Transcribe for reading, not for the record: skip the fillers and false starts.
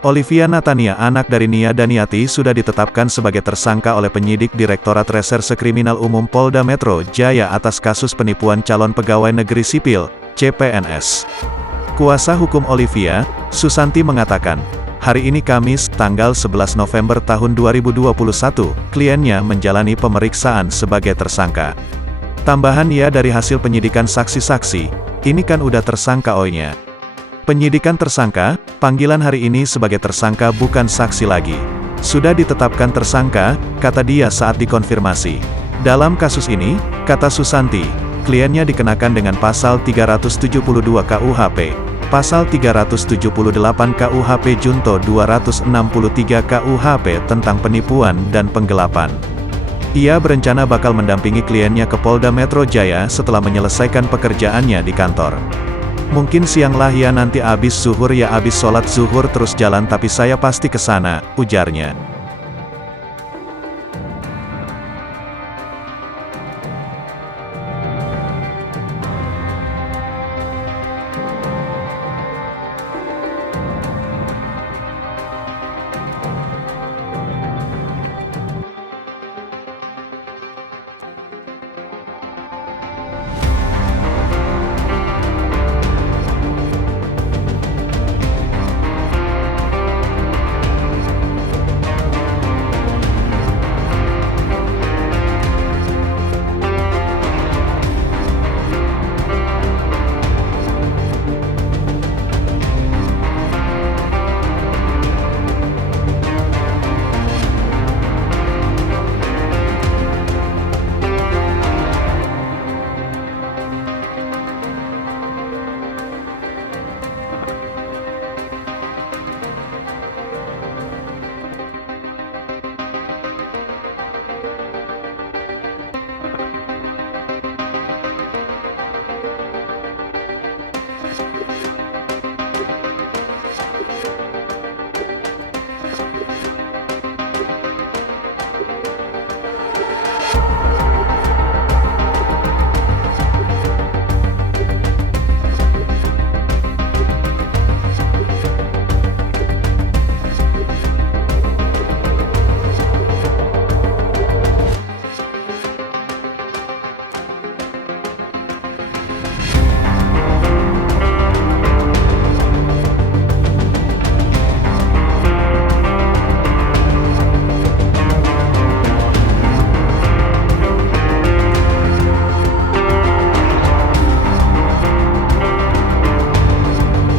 Olivia Natania, anak dari Nia Daniati, sudah ditetapkan sebagai tersangka oleh penyidik Direktorat Reserse Kriminal Umum Polda Metro Jaya atas kasus penipuan calon pegawai negeri sipil, CPNS. Kuasa hukum Olivia, Susanti mengatakan, hari ini Kamis, tanggal 11 November tahun 2021, kliennya menjalani pemeriksaan sebagai tersangka. Tambahan ia dari hasil penyidikan saksi-saksi, ini kan udah tersangka ohnya. Penyidikan tersangka, panggilan hari ini sebagai tersangka bukan saksi lagi. Sudah ditetapkan tersangka, kata dia saat dikonfirmasi. Dalam kasus ini, kata Susanti, kliennya dikenakan dengan pasal 372 KUHP, pasal 378 KUHP Junto 263 KUHP tentang penipuan dan penggelapan. Ia berencana bakal mendampingi kliennya ke Polda Metro Jaya setelah menyelesaikan pekerjaannya di kantor. Mungkin siang lah ya, nanti abis zuhur ya, abis sholat zuhur terus jalan, tapi saya pasti kesana, ujarnya.